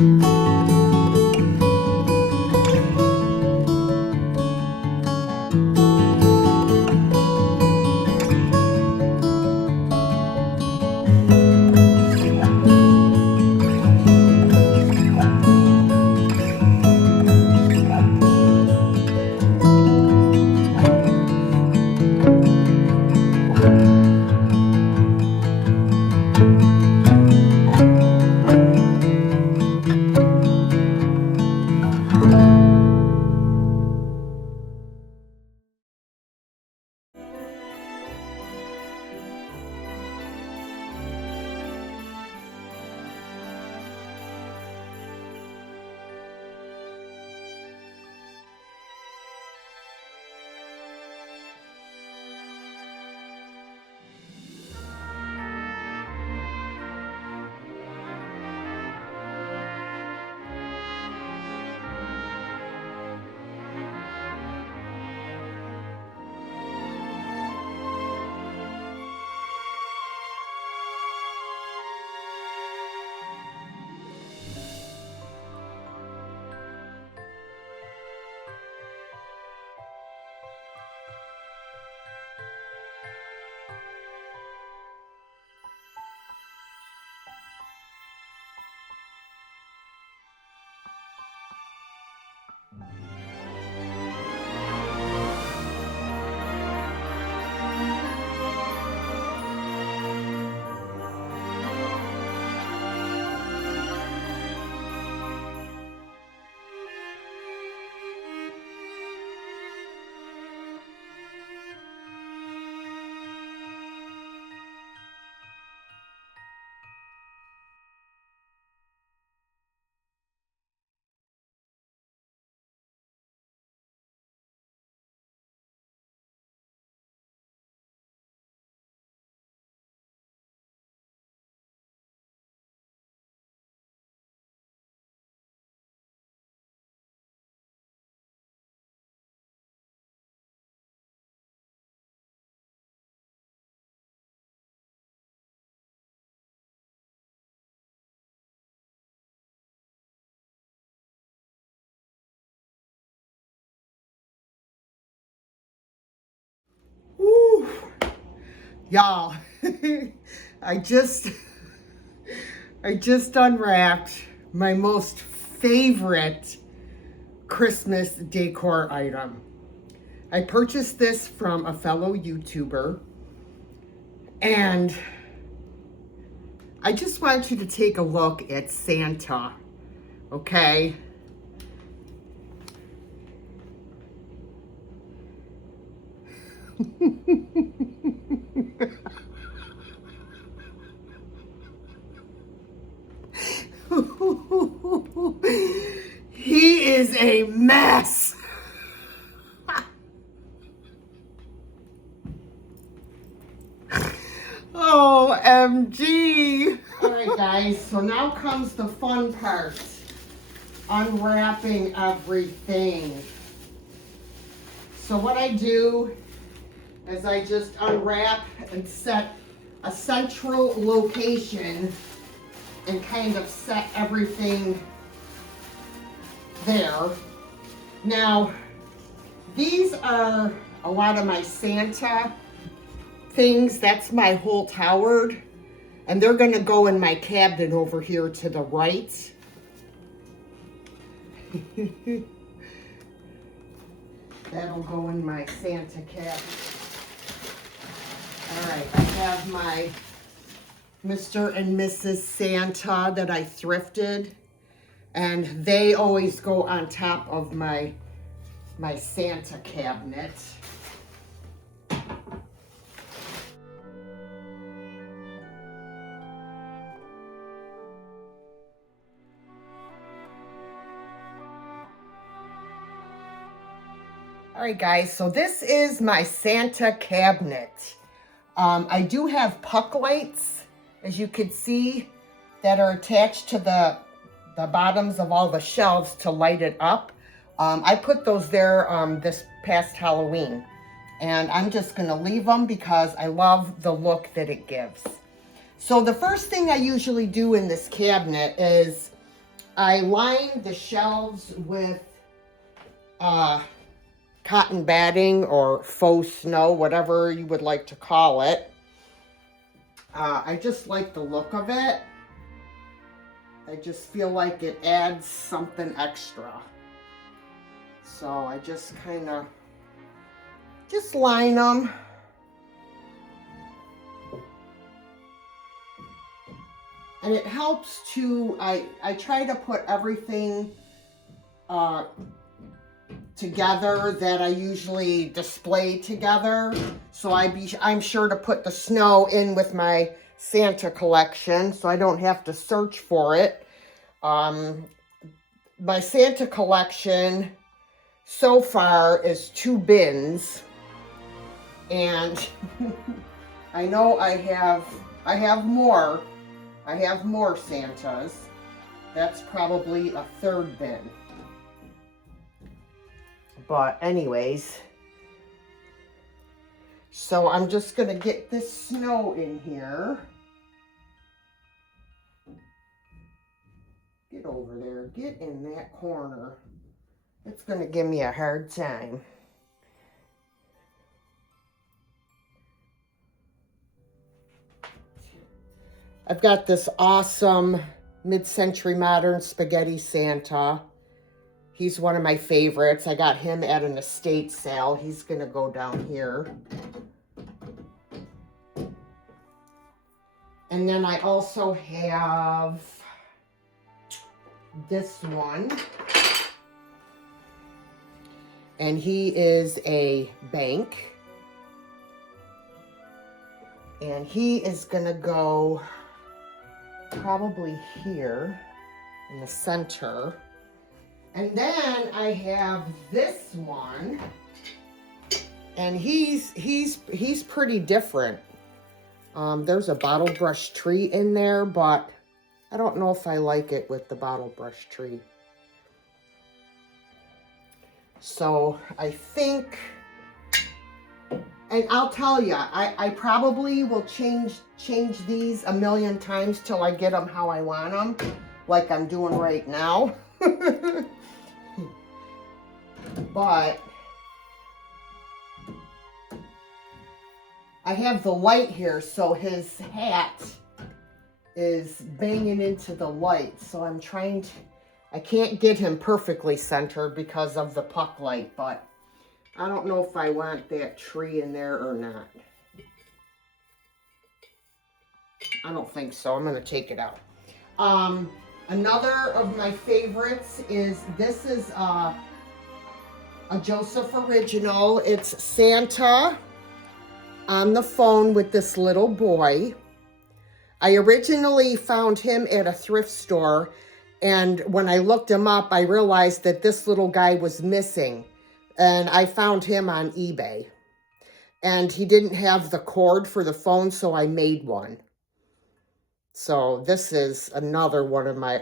Woo. Y'all, I just unwrapped my most favorite Christmas decor item. I purchased this from a fellow YouTuber, and I just want you to take a look at Santa, okay? He is a mess. OMG. All right, guys, so now comes the fun part. Unwrapping everything. So what I do is I just unwrap and set a central location and kind of set everything there. Now, these are a lot of my Santa things. That's my whole tower, and they're gonna go in my cabinet over here to the right. That'll go in my Santa cabinet. All right, I have my Mr. and Mrs. Santa that I thrifted, and they always go on top of my Santa cabinet. All right, guys, so this is my Santa cabinet. I do have puck lights, as you can see, that are attached to the bottoms of all the shelves to light it up. I put those there this past Halloween, and I'm just gonna leave them because I love the look that it gives. So the first thing I usually do in this cabinet is I lined the shelves with cotton batting or faux snow, whatever you would like to call it. I just like the look of it. I just feel like it adds something extra. So I just kind of just line them. And it helps to, I try to put everything together that I usually display together. So I'm sure to put the snow in with my Santa collection so I don't have to search for it. My Santa collection so far is 2 bins, and I know I have more. I have more Santas. That's probably a 3rd bin. But anyways, so I'm just going to get this snow in here. Get over there. Get in that corner. It's going to give me a hard time. I've got this awesome mid-century modern spaghetti Santa. He's one of my favorites. I got him at an estate sale. He's going to go down here. And then I also have this one. And he is a bank. And he is going to go probably here in the center. And then I have this one, and he's pretty different. There's a bottle brush tree in there, but I don't know if I like it with the bottle brush tree. So I think, and I'll tell you, I probably will change these a million times till I get them how I want them, like I'm doing right now. But I have the light here, so his hat is banging into the light. So I'm trying to, I can't get him perfectly centered because of the puck light, but I don't know if I want that tree in there or not. I don't think so. I'm going to take it out. Another of my favorites is, this is a Joseph original. It's Santa on the phone with this little boy. I originally found him at a thrift store, and when I looked him up, I realized that this little guy was missing, and I found him on eBay. And he didn't have the cord for the phone, so I made one. So this is another one of my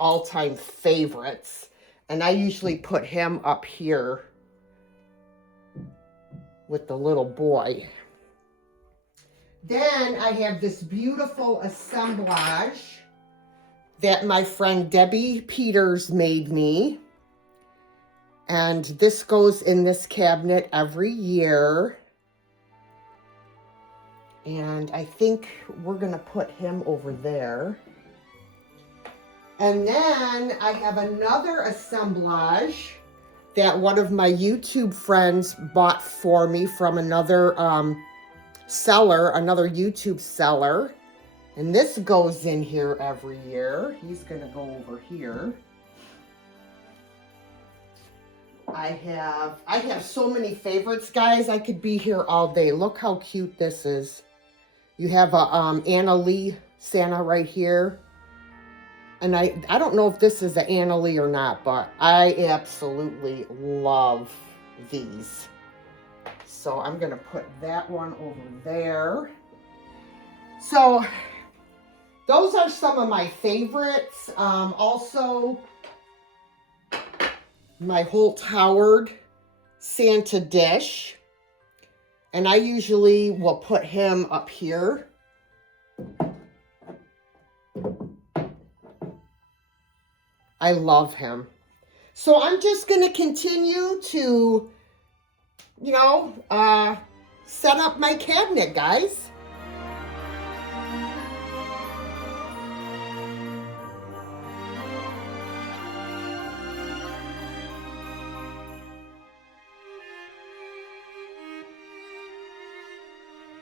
all-time favorites. And I usually put him up here with the little boy. Then I have this beautiful assemblage that my friend Debbie Peters made me. And this goes in this cabinet every year. And I think we're going to put him over there. And then I have another assemblage that one of my YouTube friends bought for me from another seller, another YouTube seller. And this goes in here every year. He's going to go over here. I have so many favorites, guys. I could be here all day. Look how cute this is. You have a Anna Lee Santa right here. And I don't know if this is an Anna Lee or not, but I absolutely love these. So I'm going to put that one over there. So those are some of my favorites. Also, my Holt Howard Santa dish. And I usually will put him up here. I love him. So I'm just going to continue to, you know, set up my cabinet, guys.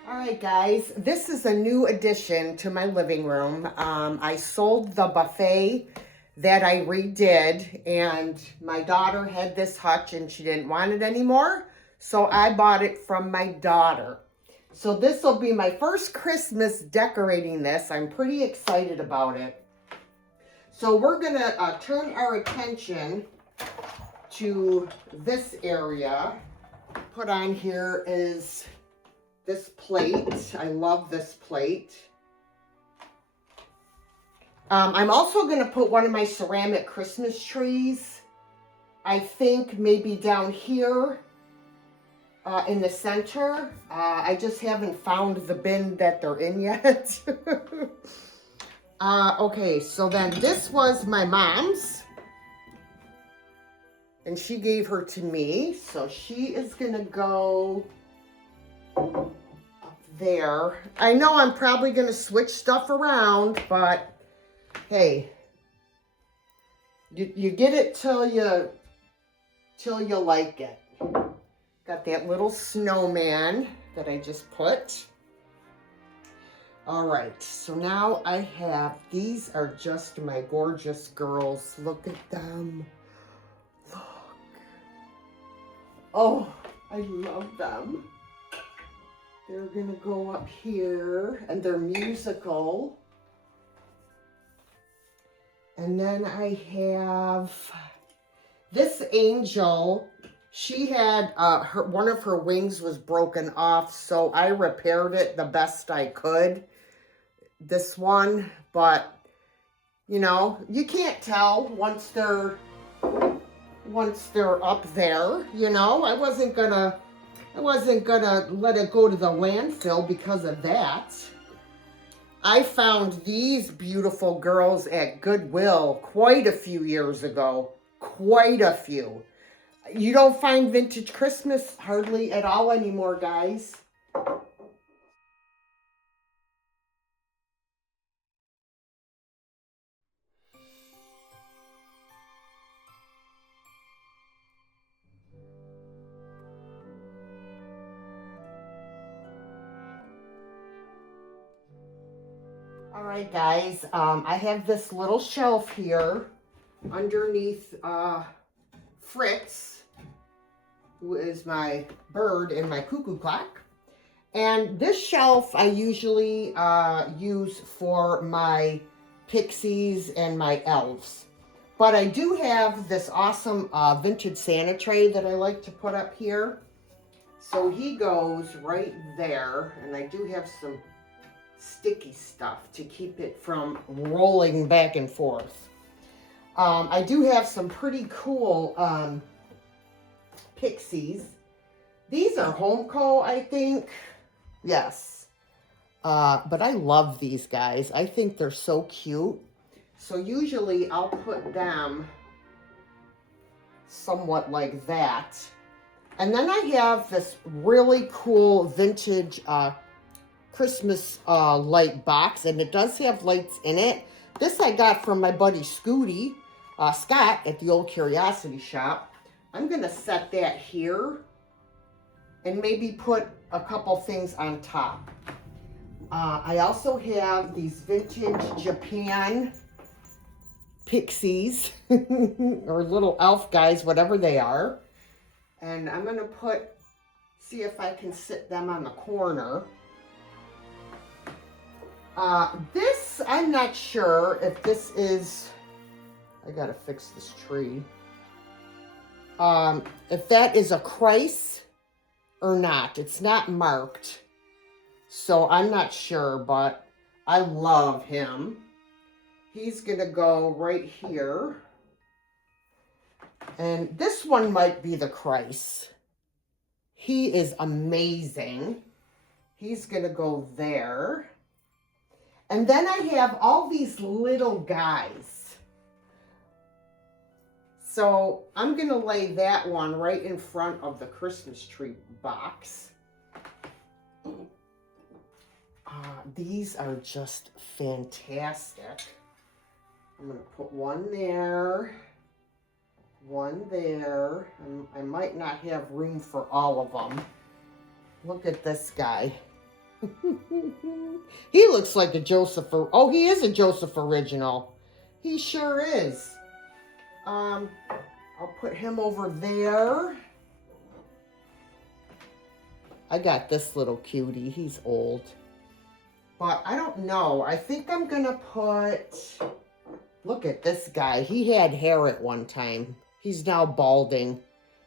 All right, guys, this is a new addition to my living room. I sold the buffet that I redid, and my daughter had this hutch and she didn't want it anymore, so I bought it from my daughter. So this will be my first Christmas decorating this. I'm pretty excited about it. So we're gonna turn our attention to this area. Put on here is this plate. I love this plate. I'm also going to put one of my ceramic Christmas trees, I think maybe down here in the center. I just haven't found the bin that they're in yet. Okay, so then this was my mom's, and she gave her to me. So she is going to go up there. I know I'm probably going to switch stuff around, but hey, you get it till you like it. Got that little snowman that I just put. All right, so now I have, these are just my gorgeous girls. Look at them. Look. Oh, I love them. They're gonna go up here, and they're musical. And then I have this angel. She had one of her wings was broken off, so I repaired it the best I could. This one, but you know, you can't tell once they're up there. You know, I wasn't gonna let it go to the landfill because of that. I found these beautiful girls at Goodwill quite a few years ago. Quite a few. You don't find vintage Christmas hardly at all anymore, guys. All right, guys, I have this little shelf here underneath Fritz, who is my bird and my cuckoo clock. And this shelf I usually use for my pixies and my elves. But I do have this awesome vintage Santa tray that I like to put up here. So he goes right there, and I do have some sticky stuff to keep it from rolling back and forth. I do have some pretty cool pixies. These are Homeco, I think. Yes. But I love these guys. I think they're so cute. So usually I'll put them somewhat like that. And then I have this really cool vintage Christmas light box, and it does have lights in it. This I got from my buddy Scott at the old Curiosity Shop. I'm gonna set that here and maybe put a couple things on top. I also have these vintage Japan pixies or little elf guys, whatever they are. And I'm gonna see if I can sit them on the corner. This, I'm not sure if this is, I gotta fix this tree. If that is a Christ or not. It's not marked, so I'm not sure, but I love him. He's gonna go right here. And this one might be the Christ. He is amazing. He's gonna go there. And then I have all these little guys. So I'm going to lay that one right in front of the Christmas tree box. These are just fantastic. I'm going to put one there, one there. I might not have room for all of them. Look at this guy. He looks like a Joseph. Oh, he is a Joseph original. He sure is. I'll put him over there. I got this little cutie. He's old. But I don't know. I think I'm going to put... Look at this guy. He had hair at one time. He's now balding.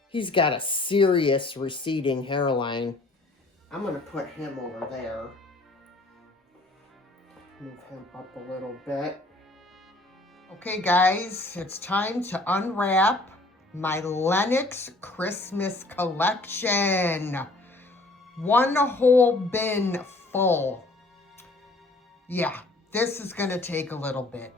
He's got a serious receding hairline. I'm going to put him over there. Move him up a little bit. Okay, guys, it's time to unwrap my Lenox Christmas collection. One whole bin full. Yeah, this is going to take a little bit.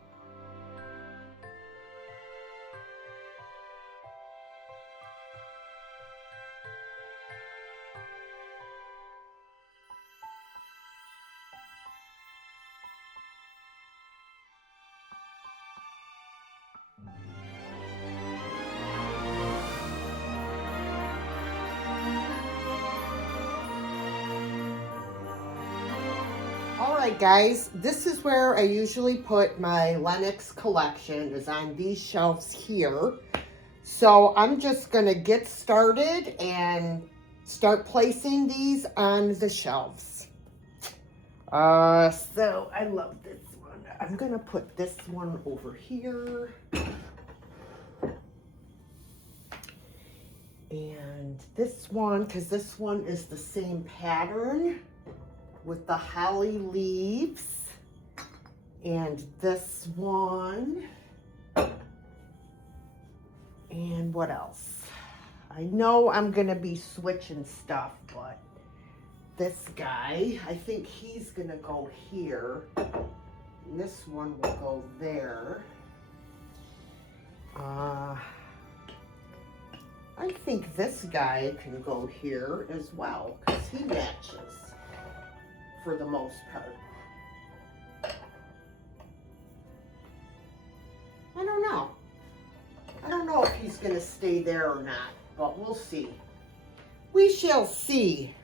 Alright guys, this is where I usually put my Lenox collection, is on these shelves here. So I'm just going to get started and start placing these on the shelves. So I love this one. I'm going to put this one over here. And this one, because this one is the same pattern with the holly leaves. And this one. And what else? I know I'm going to be switching stuff, but this guy, I think he's going to go here. And this one will go there. I think this guy can go here as well, because he matches for the most part. I don't know. I don't know if he's going to stay there or not, but we'll see. We shall see.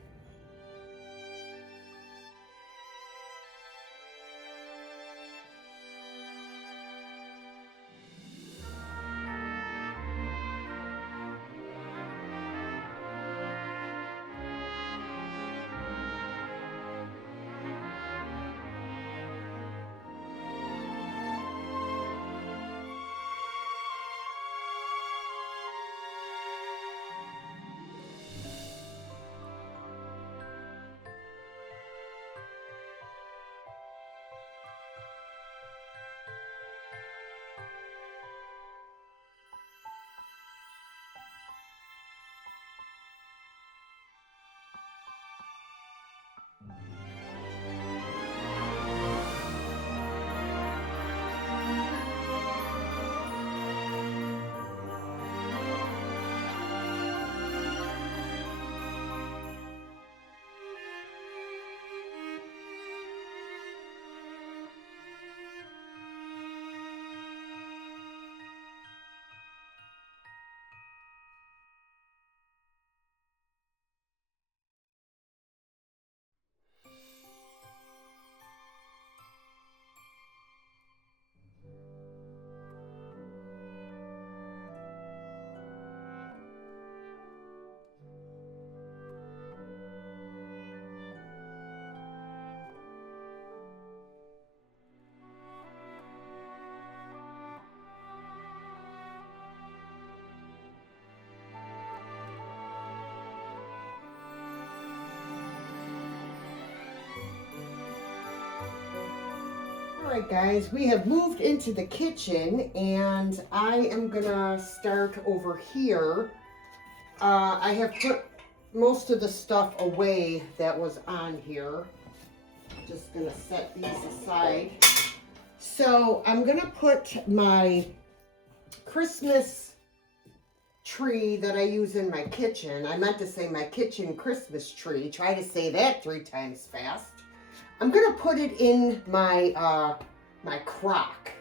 Alright guys, we have moved into the kitchen and I am gonna start over here. I have put most of the stuff away that was on here. Just gonna set these aside. So I'm gonna put my Christmas tree that I use in my kitchen, I meant to say my kitchen Christmas tree, try to say that 3 times fast. I'm gonna put it in my my crock.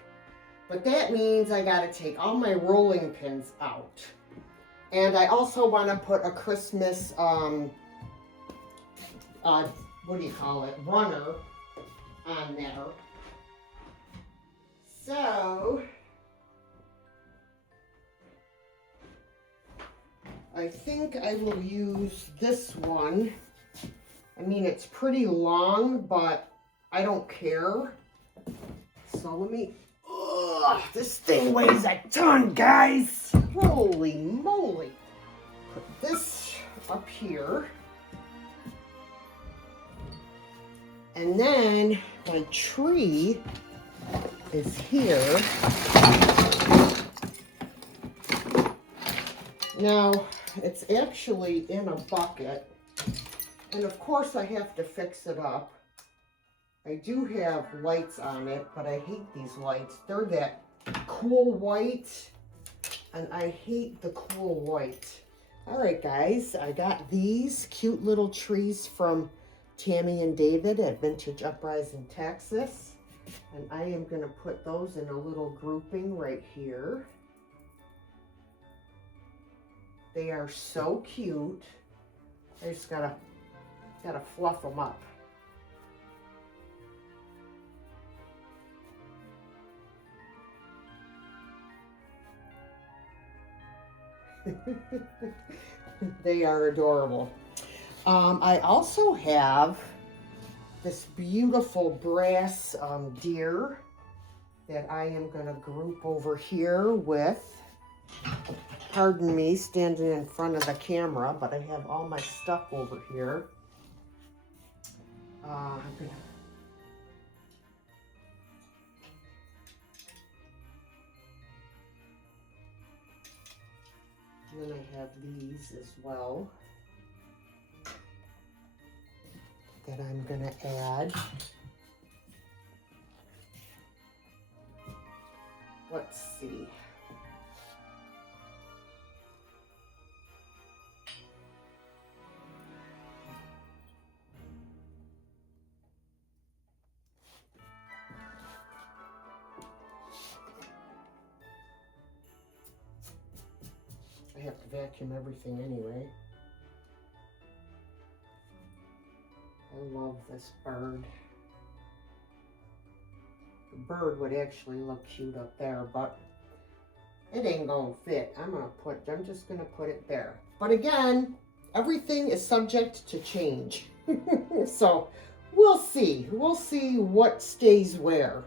But that means I gotta take all my rolling pins out. And I also wanna put a Christmas, what do you call it, runner on there. So, I think I will use this one. I mean, it's pretty long, but I don't care. So let me, this thing weighs a ton, guys. Holy moly. Put this up here. And then my tree is here. Now, it's actually in a bucket. And of course I have to fix it up. I do have lights on it, but I hate these lights. They're that cool white, and I hate the cool white. All right, guys, I got these cute little trees from Tammy and David at Vintage Uprising, Texas. And I am gonna put those in a little grouping right here. They are so cute. I just gotta fluff them up. They are adorable. I also have this beautiful brass deer that I am going to group over here with, pardon me, standing in front of the camera, but I have all my stuff over here. I'm gonna And then I have these as well that I'm gonna add. Let's see. I have to vacuum everything anyway. I love this bird. The bird would actually look cute up there, but it ain't gonna fit. I'm just gonna put it there. But again, everything is subject to change. So we'll see. We'll see what stays where.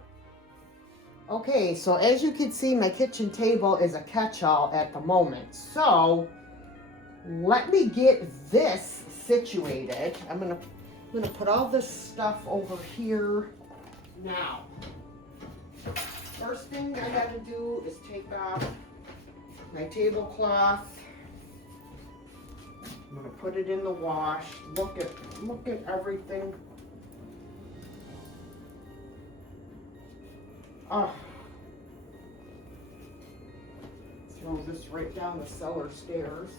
Okay, so as you can see, my kitchen table is a catch-all at the moment. So let me get this situated. I'm gonna put all this stuff over here now. First thing I gotta do is take off my tablecloth. I'm gonna put it in the wash. Look at everything. Oh, throw this right down the cellar stairs.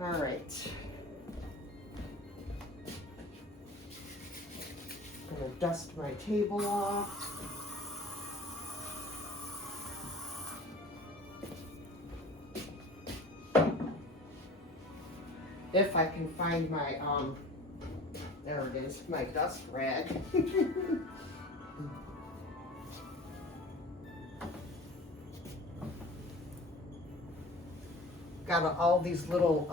All right. I'm gonna dust my table off. If I can find my, there it is, my dust rag. Got all these little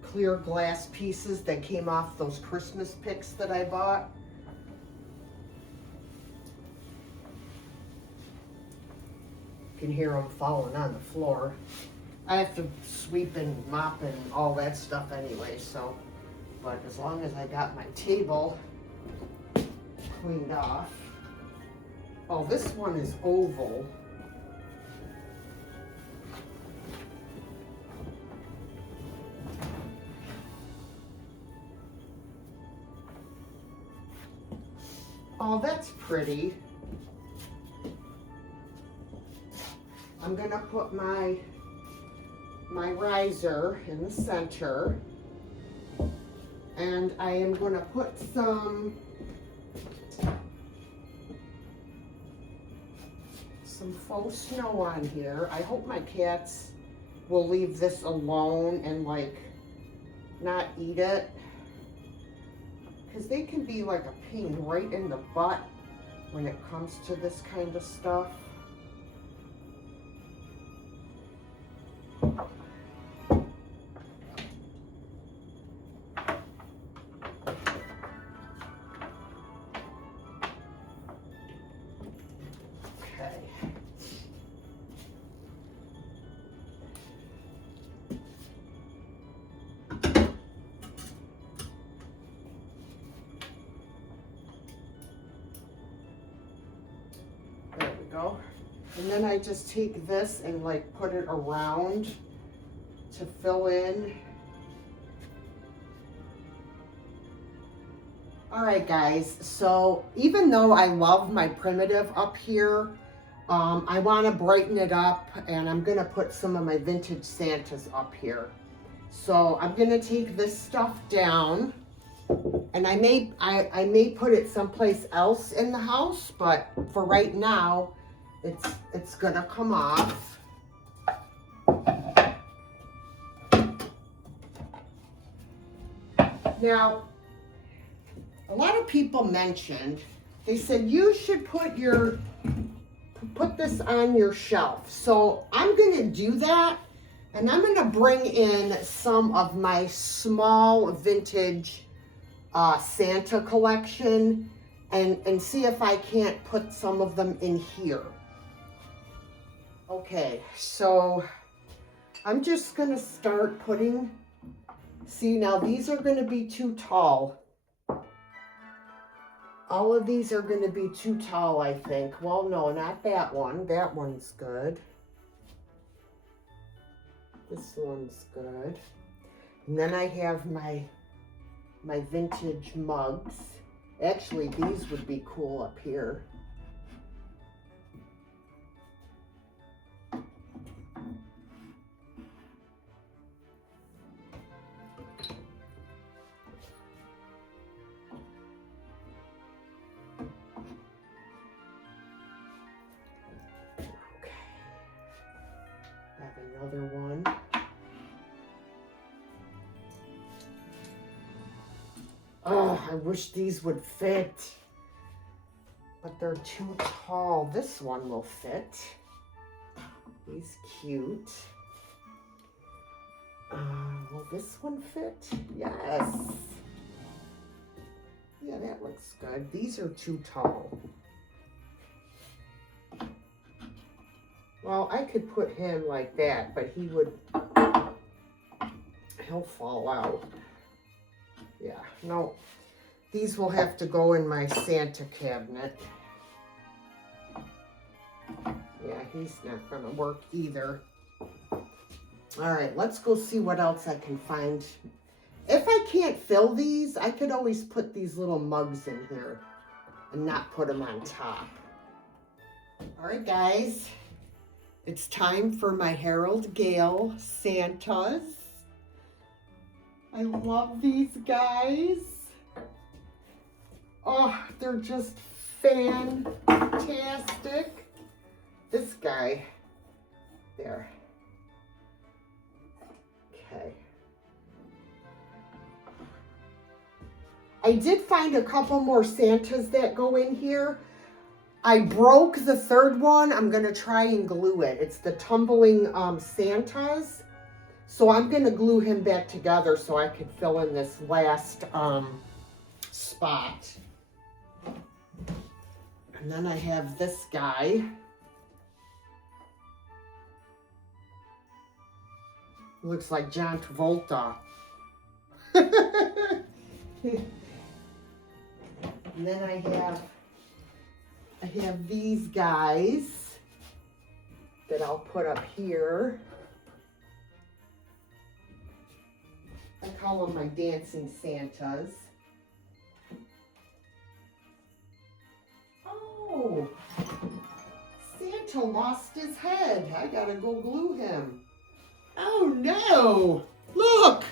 clear glass pieces that came off those Christmas picks that I bought. You can hear them falling on the floor. I have to sweep and mop and all that stuff anyway, so, but as long as I got my table cleaned off. Oh, this one is oval. Oh, that's pretty. I'm gonna put my riser in the center, and I am gonna put some faux snow on here. I hope my cats will leave this alone and like not eat it, because they can be like a pain right in the butt when it comes to this kind of stuff. There we go. And then I just take this and like put it around to fill in. All right, guys, so even though I love my primitive up here, I want to brighten it up, and I'm going to put some of my vintage Santas up here. So I'm going to take this stuff down, and I may put it someplace else in the house, but for right now, it's going to come off. Now, a lot of people mentioned, they said you should put this on your shelf. So I'm gonna do that, and I'm gonna bring in some of my small vintage Santa collection and see if I can't put some of them in here. Okay, so I'm just gonna start putting, see now these are gonna be too tall. All of these are going to be too tall, I think. Well, no, not that one. That one's good. This one's good. And then I have my vintage mugs. Actually, these would be cool up here. Another one. Oh, I wish these would fit, but they're too tall. This one will fit. He's cute. Will this one fit? Yes. Yeah, that looks good. These are too tall. Well, I could put him like that, but he'll fall out. Yeah, no, these will have to go in my Santa cabinet. Yeah, he's not gonna work either. All right, let's go see what else I can find. If I can't fill these, I could always put these little mugs in here and not put them on top. All right, guys. It's time for my Harold Gale Santas. I love these guys. Oh, they're just fantastic. This guy, there. Okay. I did find a couple more Santas that go in here. I broke the third one. I'm going to try and glue it. It's the tumbling Santas. So I'm going to glue him back together so I can fill in this last spot. And then I have this guy. Looks like John Travolta. And then I have these guys that I'll put up here. I call them my dancing Santas. Oh, Santa lost his head. I gotta go glue him. Oh no! Look!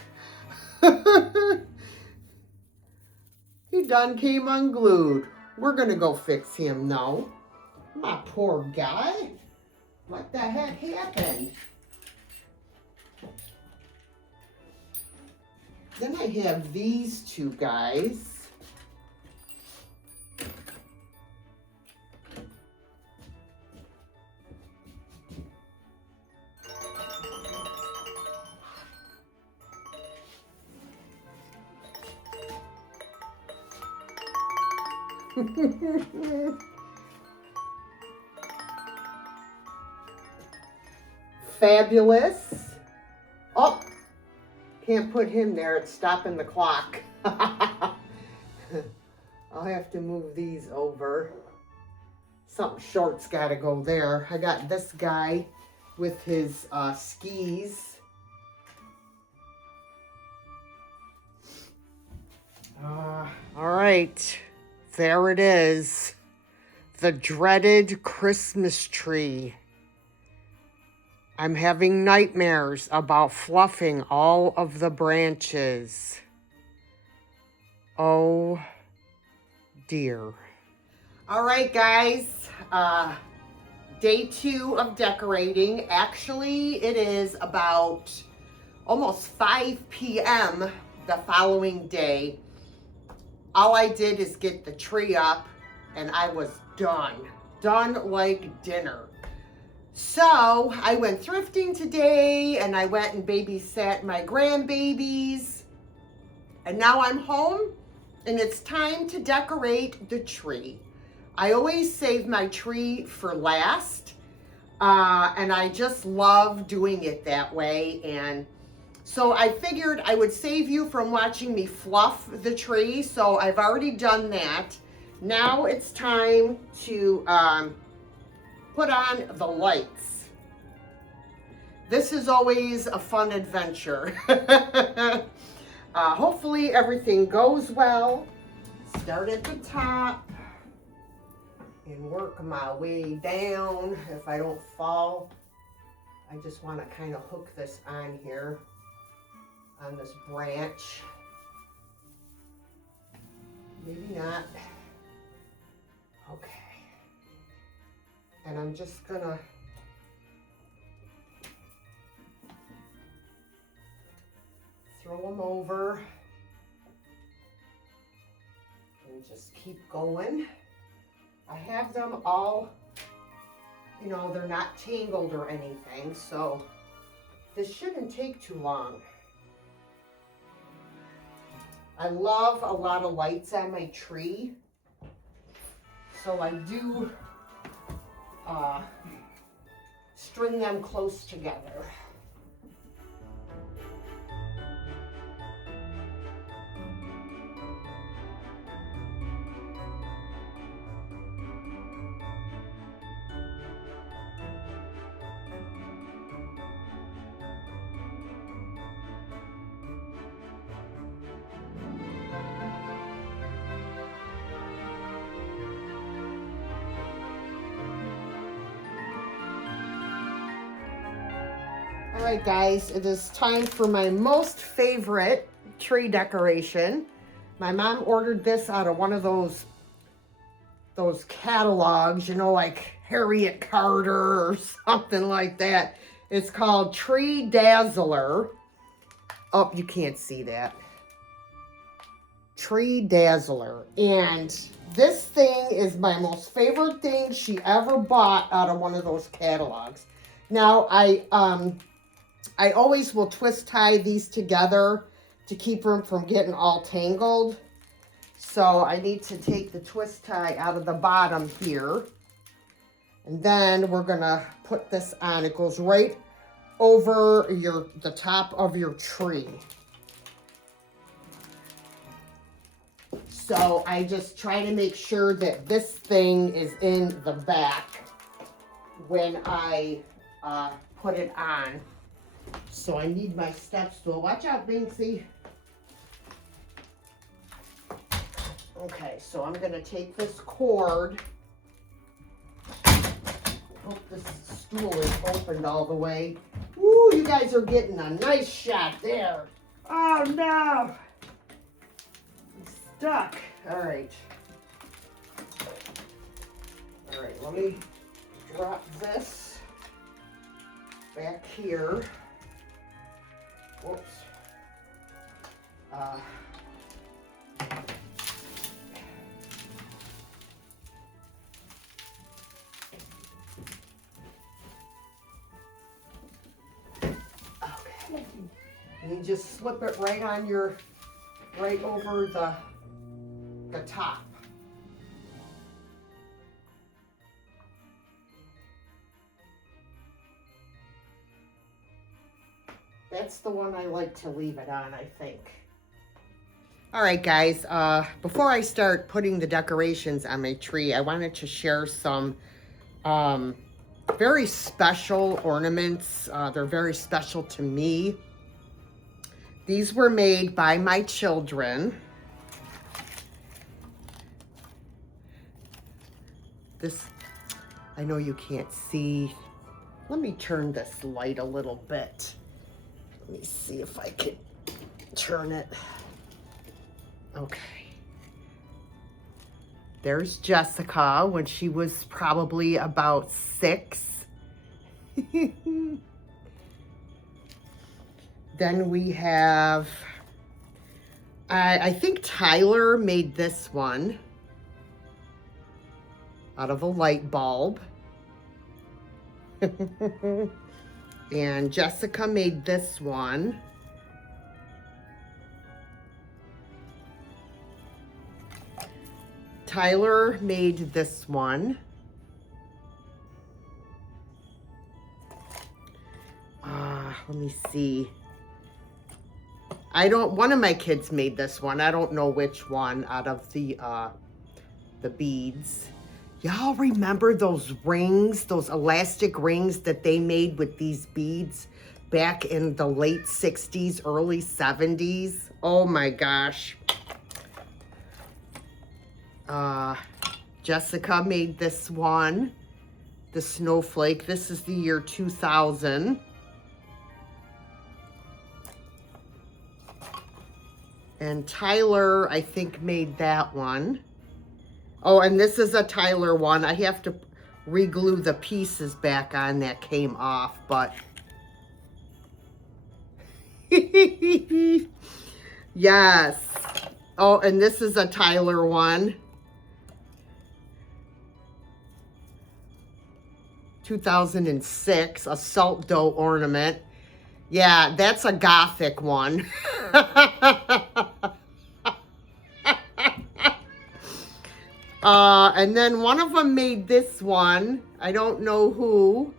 He done came unglued. We're gonna go fix him now. My poor guy. What the heck happened? Then I have these two guys. Fabulous. Oh, can't put him there. It's stopping the clock. I'll have to move these over. Something short's got to go there. I got this guy with his skis. All right. There it is. The dreaded Christmas tree. I'm having nightmares about fluffing all of the branches. Oh dear. All right, guys. Day 2 of decorating. Actually, it is about almost 5 p.m. the following day. All I did is get the tree up and I was done. Done like dinner. So I went thrifting today and I went and babysat my grandbabies. And now I'm home and it's time to decorate the tree. I always save my tree for last. And I just love doing it that way. And so I figured I would save you from watching me fluff the tree. So I've already done that. Now it's time to put on the lights. This is always a fun adventure. Hopefully everything goes well. Start at the top and work my way down. If I don't fall, I just want to kind of hook this on here, on this branch. Maybe not. Okay. And I'm just gonna throw them over and just keep going. I have them all, you know, they're not tangled or anything, so this shouldn't take too long. I love a lot of lights on my tree, so I do string them close together. All right, guys, it is time for my most favorite tree decoration. My mom ordered this out of one of those catalogs, you know, like Harriet Carter or something like that. It's called Tree Dazzler. Oh, you can't see that. Tree Dazzler. And this thing is my most favorite thing she ever bought out of one of those catalogs. Now, I always will twist tie these together to keep them from getting all tangled. So I need to take the twist tie out of the bottom here. And then we're gonna put this on. It goes right over the top of your tree. So I just try to make sure that this thing is in the back when I put it on. So I need my step stool. Watch out, Binksy. Okay, so I'm going to take this cord hope this stool is opened all the way. Woo, you guys are getting a nice shot there. Oh no. I'm stuck. All right. All right, let me drop this back here. Whoops. Okay. And you just slip it right on your, right over the top. That's the one I like to leave it on, I think. All right, guys, before I start putting the decorations on my tree, I wanted to share some very special ornaments. They're very special to me. These were made by my children. This, I know you can't see. Let me turn this light a little bit. Let me see if I can turn it. Okay. There's Jessica when she was probably about 6. Then we have, I think Tyler made this one out of a light bulb. And Jessica made this one. Tyler made this one. Let me see. One of my kids made this one. I don't know which one out of the beads. Y'all remember those rings, those elastic rings that they made with these beads back in the late 60s, early 70s? Oh my gosh. Jessica made this one, the snowflake. This is the year 2000. And Tyler, I think, made that one. Oh, and this is a Tyler one. I have to re-glue the pieces back on that came off, but yes. Oh, and this is a Tyler one. 2006, a salt dough ornament. Yeah, that's a Gothic one. And then one of them made this one. I don't know who.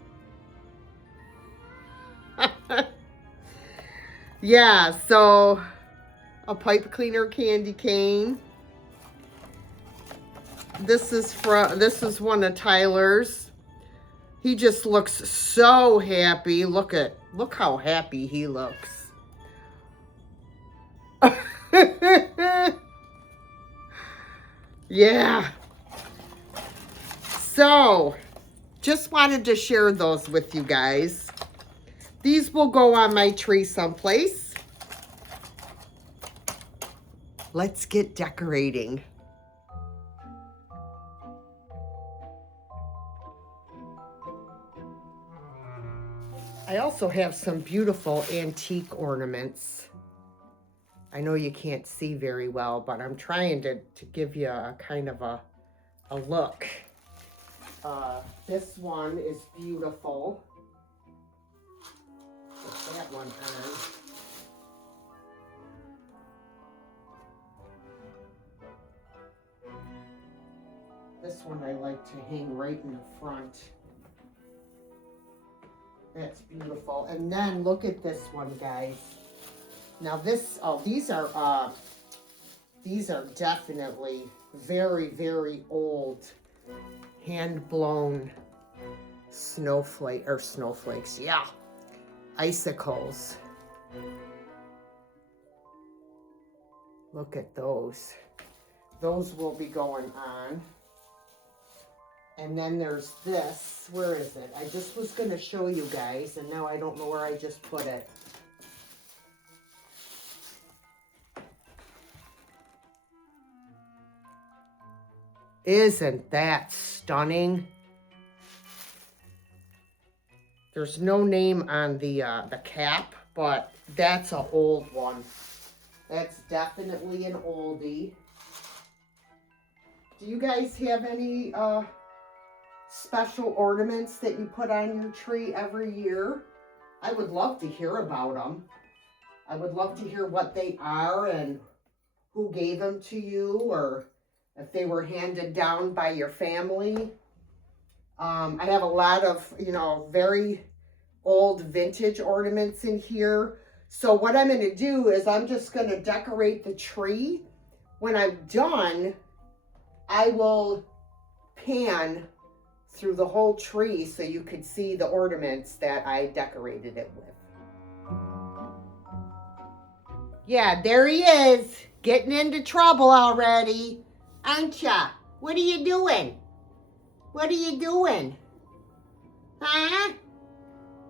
Yeah, so a pipe cleaner candy cane. This is one of Tyler's. He just looks so happy. Look how happy he looks. Yeah. So, just wanted to share those with you guys. These will go on my tree someplace. Let's get decorating. I also have some beautiful antique ornaments. I know you can't see very well, but I'm trying to give you a kind of a look. This one is beautiful. Put that one on. This one I like to hang right in the front. That's beautiful. And then look at this one, guys. Now these are definitely very, very old hand-blown snowflakes, yeah. Icicles. Look at those. Those will be going on. And then there's this. Where is it? I just was going to show you guys, and now I don't know where I just put it. Isn't that stunning? There's no name on the cap, but that's an old one. That's definitely an oldie. Do you guys have any special ornaments that you put on your tree every year? I would love to hear about them. I would love to hear what they are and who gave them to you, or if they were handed down by your family. I have a lot of, very old vintage ornaments in here. So what I'm going to do is I'm just going to decorate the tree. When I'm done, I will pan through the whole tree so you could see the ornaments that I decorated it with. Yeah, there he is, getting into trouble already. Aren't ya? What are you doing? What are you doing? Huh?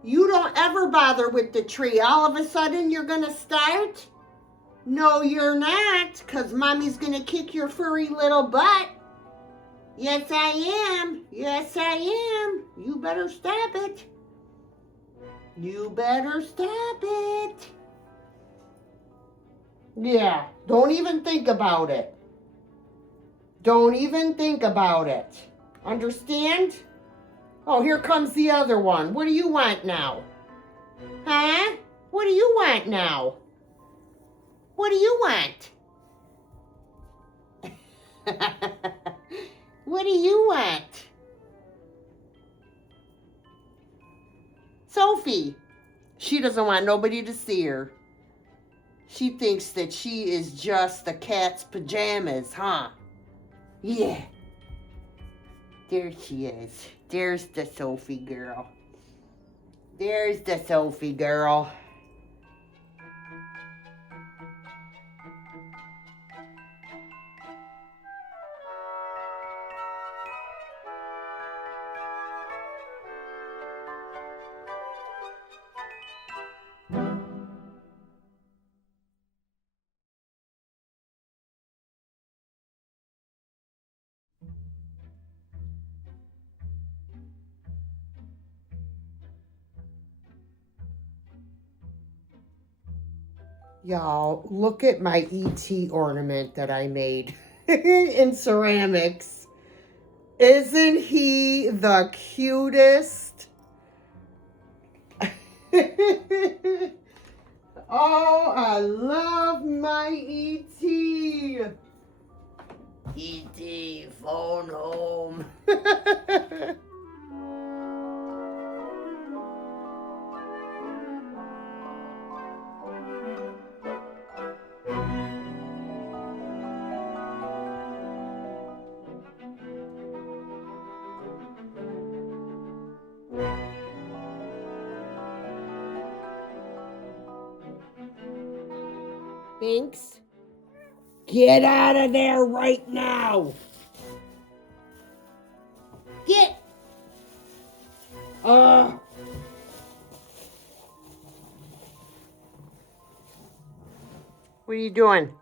You don't ever bother with the tree. All of a sudden you're gonna start? No, you're not, because Mommy's gonna kick your furry little butt. Yes, I am. Yes, I am. You better stop it. You better stop it. Yeah, don't even think about it. Don't even think about it. Understand? Oh, here comes the other one. What do you want now? Huh? What do you want now? What do you want? What do you want? Sophie. She doesn't want nobody to see her. She thinks that she is just the cat's pajamas, huh? Yeah. There she is. There's the Sophie girl. There's the Sophie girl. Y'all, look at my ET ornament that I made in ceramics. Isn't he the cutest? Oh, I love my ET. ET, phone home. Binks, get out of there right now. Get. What are you doing?